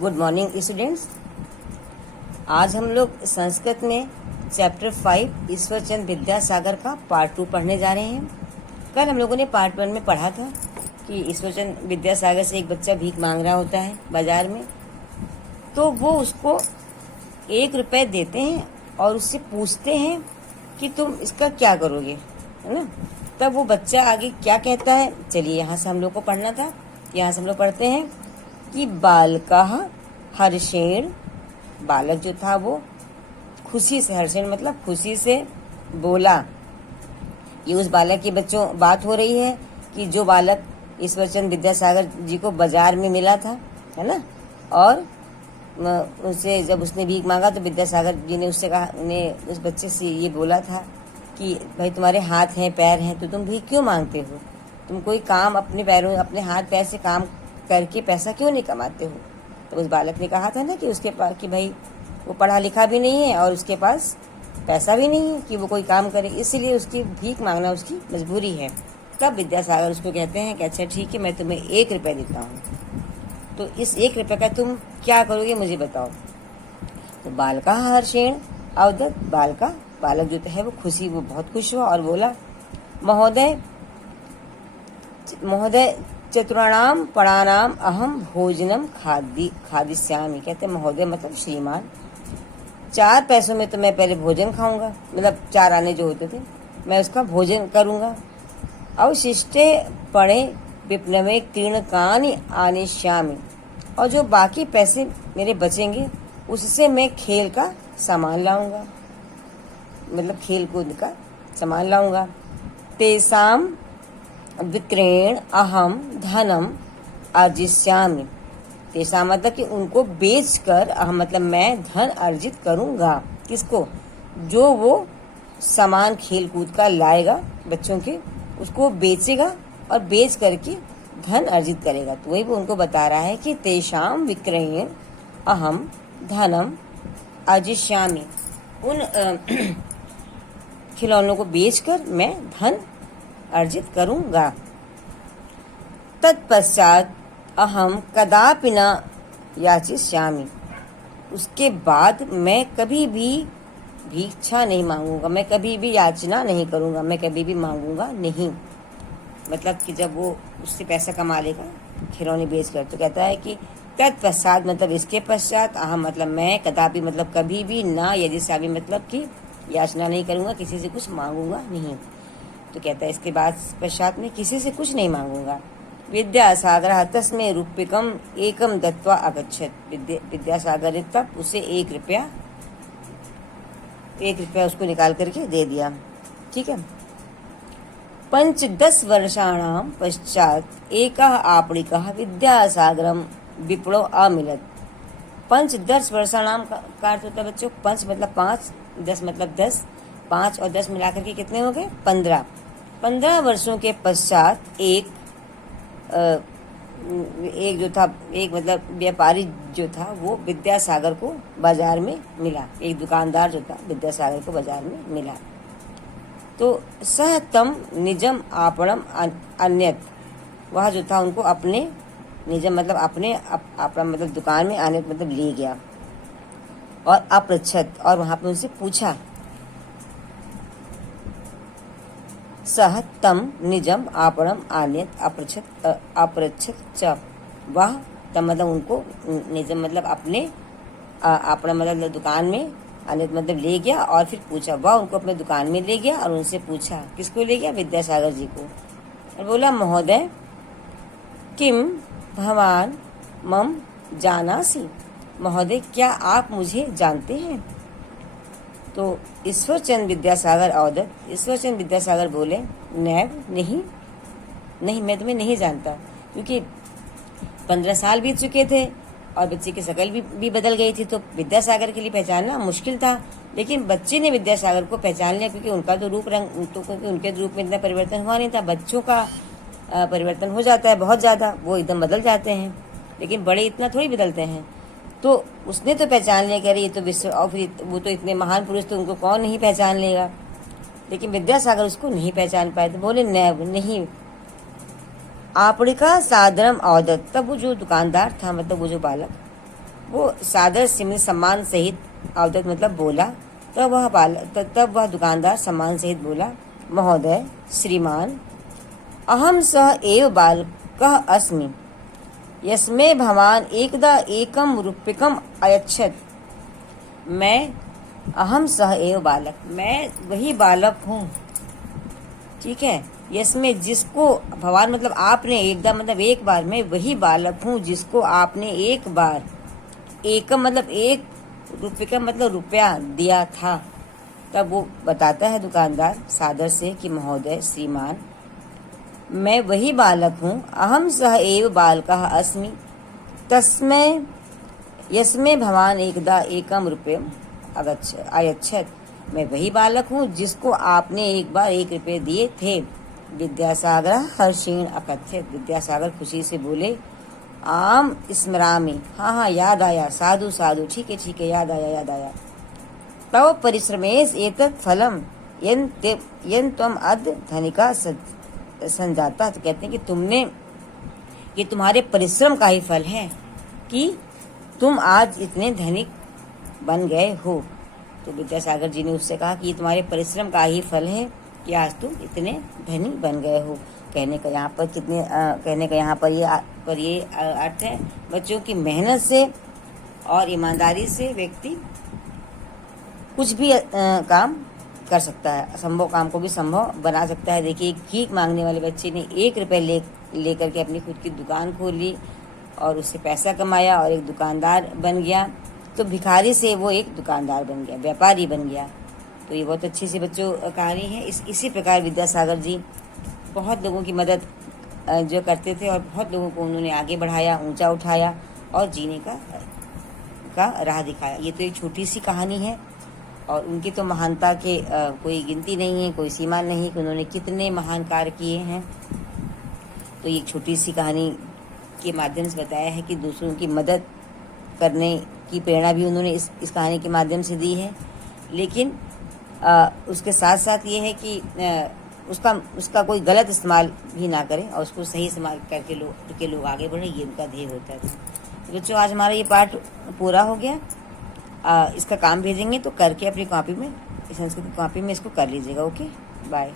Good morning students. आज हम लोग संस्कृत में चैप्टर 5 ईश्वरचंद विद्यासागर का पार्ट 2 पढ़ने जा रहे हैं। कल हम लोगों ने पार्ट 1 में पढ़ा था कि ईश्वरचंद विद्यासागर से एक बच्चा भीख मांग रहा होता है बाजार में, तो वो उसको 1 रुपये देते हैं और उससे पूछते हैं कि तुम इसका क्या करोगे, है ना। तब वो बच्चा आगे क्या कहता है, चलिए यहाँ से हम लोग को पढ़ना था। यहाँ से हम लोग पढ़ते हैं कि बालकः हर्षेण, बालक जो था वो खुशी से, हर्षेण मतलब खुशी से बोला। ये उस बालक की बच्चों बात हो रही है कि जो बालक ईश्वरचंद विद्यासागर जी को बाजार में मिला था, है ना। और उससे जब उसने भीख मांगा तो विद्यासागर जी ने उससे कहा, उन्हें उस बच्चे से ये बोला था कि भाई तुम्हारे हाथ हैं पैर हैं तो तुम भीख क्यों मांगते हो, तुम कोई काम अपने पैरों अपने हाथ पैर से काम करके पैसा क्यों नहीं कमाते हो। तो उस बालक ने कहा था ना कि उसके पास कि भाई वो पढ़ा लिखा भी नहीं है और उसके पास पैसा भी नहीं है कि वो कोई काम करे, इसलिए उसकी भीख मांगना उसकी मजबूरी है। तब विद्यासागर उसको कहते हैं कि अच्छा ठीक है, मैं तुम्हें 1 रुपये देता हूँ, तो इस 1 रुपये का तुम क्या करोगे मुझे बताओ। तो बालका हर्षेण अवदत, बालक जो है वो बहुत खुश हुआ और बोला, महोदय चतुराणाम पराणाम अहम भोजनम खादिष्यामि। कहते महोदय मतलब श्रीमान, 4 पैसों में तो मैं पहले भोजन खाऊंगा, मतलब 4 आने जो होते थे मैं उसका भोजन करूंगा। अवशिष्टे पड़े विप्लवे क्रीणकानि आनिष्यामि, और जो बाकी पैसे मेरे बचेंगे उससे मैं खेल का सामान लाऊंगा, मतलब खेल कूद का सामान लाऊंगा। तेसाम विक्रेण अहम धनम अर्जिष्यामि, तेसा मतलब कि उनको बेचकर, अहम मतलब मैं धन अर्जित करूंगा। किसको, जो वो सामान खेल कूद का लाएगा बच्चों के, उसको बेचेगा और बेच करके धन अर्जित करेगा। तो वही वो उनको बता रहा है कि तेषाम विक्रयण अहम धनम अर्जिष्यामि, उन खिलौनों को बेचकर मैं धन अर्जित करूंगा। तत्पश्चात अहम कदापि न याचिष्यामि, उसके बाद मैं कभी भी भिक्षा नहीं मांगूंगा, मैं कभी भी याचना नहीं करूंगा, मैं कभी भी मांगूंगा नहीं। मतलब कि जब वो उससे पैसा कमा लेगा खिलौने बेचकर, तो कहता है कि तत्पश्चात मतलब इसके पश्चात, अहम मतलब मैं, कदापि मतलब कभी भी, ना यजिष्यामि मतलब कि याचना नहीं करूंगा, किसी से कुछ मांगूंगा नहीं। तो कहता है इसके बाद पश्चात में किसी से कुछ नहीं मांगूंगा। विद्यासागर तस्मै रूप्यकम एकम दत्वा अगच्छत, विद्यासागर ने तब उसे 1 रुपया उसको निकाल करके दे दिया। ठीक है। 5-10 वर्षाणाम पश्चात एकः आपणिकः विद्यासागरम विप्रो अमिलत। 5-10 वर्षाणाम का अर्थ होता है बच्चों, 5 मतलब 5, 10 मतलब 10, 5 और 10 मिलाकर के कितने हो गए 15। 15 वर्षों के पश्चात एक जो था, एक मतलब व्यापारी जो था वो विद्यासागर को बाजार में मिला, एक दुकानदार जो था विद्यासागर को बाजार में मिला। तो सह तम निजम आपणम अन्यत, वह जो था उनको अपने निजम मतलब अपने आपणा मतलब दुकान में आने मतलब ले गया। और अपृच्छत, और वहां पर उनसे पूछा, सह तम निजम आपणम आन्यत अपृच्छत च, वह तम मतलब उनको, निजम मतलब अपने आपणा मतलब दुकान में, आन्यत मतलब ले गया, और फिर पूछा, वह उनको अपने दुकान में ले गया और उनसे पूछा, किसको ले गया, विद्यासागर जी को। और बोला, महोदय किम भवान मम जानासि, महोदय क्या आप मुझे जानते हैं। तो ईश्वरचंद विद्यासागर अवदत, ईश्वरचंद विद्यासागर बोले, नैव नहीं, मैं तुम्हें नहीं जानता, क्योंकि 15 साल बीत चुके थे और बच्चे की शक्ल भी बदल गई थी, तो विद्यासागर के लिए पहचानना मुश्किल था। लेकिन बच्चे ने विद्यासागर को पहचान लिया, क्योंकि उनका तो रूप रंग, तो क्योंकि उनके रूप में इतना परिवर्तन हुआ नहीं था। बच्चों का परिवर्तन हो जाता है बहुत ज़्यादा, वो एकदम बदल जाते हैं, लेकिन बड़े इतना थोड़ी बदलते हैं। तो उसने तो पहचान लिया कि अरे ये तो विश्व, और फिर वो तो इतने महान पुरुष, तो उनको कौन नहीं पहचान लेगा। लेकिन विद्यासागर उसको नहीं पहचान पाए, तो बोले नहीं, आपणिका सादरम अवदत। तब वो जो दुकानदार था, मतलब वो जो बालक, वो सादर सिमर सम्मान सहित अवदत मतलब बोला। तब वह दुकानदार सम्मान सहित बोला, महोदय, श्रीमान, अहम सह एव बालकः अस्मि, यस्मै भवान एकदा एकम रूप्यकम अयच्छत। अहम सह एव बालक, मैं वही बालक हूँ, ठीक है। यस्मै, जिसको, भवान मतलब आपने, एकदा मतलब एक बार, मैं वही बालक हूँ जिसको आपने एक बार, एकम मतलब एक, रुपये मतलब रुपया दिया था। तब वो बताता है दुकानदार सादर से कि महोदय, श्रीमान, मैं वही बालक हूँ, अहम सह एव बालकः अस्मि, तस्मै यस्मै भवान एकदा एकम रुपयम अयच्छत। मैं वही बालक हूँ जिसको आपने एक बार 1 रुपये दिए थे। विद्यासागर हर्षेण अकथ्यत, विद्यासागर खुशी से बोले, आम स्मरामि, हाँ याद आया, साधु साधु, ठीक है, याद आया। तव परिश्रमेश एतत् फलम यन त्वम अद्य धनिका संजाता। तो कहते हैं कि ये तुम्हारे परिश्रम का ही फल है कि तुम आज इतने धनिक बन गए हो। तो विद्यासागर जी ने उससे कहा कि ये तुम्हारे परिश्रम का ही फल है कि आज तुम इतने धनी बन गए हो। कहने का यहाँ पर ये अर्थ है, बच्चों की मेहनत से और ईमानदारी से व्यक्ति कुछ भी काम कर सकता है, असंभव काम को भी संभव बना सकता है। देखिए, भीख मांगने वाले बच्चे ने 1 रुपये लेकर के अपनी खुद की दुकान खोल ली और उससे पैसा कमाया और एक दुकानदार बन गया। तो भिखारी से वो एक दुकानदार बन गया, व्यापारी बन गया। तो ये बहुत अच्छी सी बच्चों कहानी है। इसी प्रकार विद्यासागर जी बहुत लोगों की मदद जो करते थे और बहुत लोगों को उन्होंने आगे बढ़ाया, ऊंचा उठाया और जीने का राह दिखाया। ये तो एक छोटी सी कहानी है और उनकी तो महानता के कोई गिनती नहीं है, कोई सीमा नहीं कि उन्होंने कितने महान कार्य किए हैं। तो ये छोटी सी कहानी के माध्यम से बताया है कि दूसरों की मदद करने की प्रेरणा भी उन्होंने इस कहानी के माध्यम से दी है। लेकिन उसके साथ साथ ये है कि उसका कोई गलत इस्तेमाल भी ना करें और उसको सही इस्तेमाल करके लोग आगे बढ़े, ये उनका ध्येय होता था। तो बच्चों, आज हमारा ये पाठ पूरा हो गया। इसका काम भेजेंगे तो करके अपनी कॉपी में, संस्कृत कॉपी में इसको कर लीजिएगा। Okay, bye.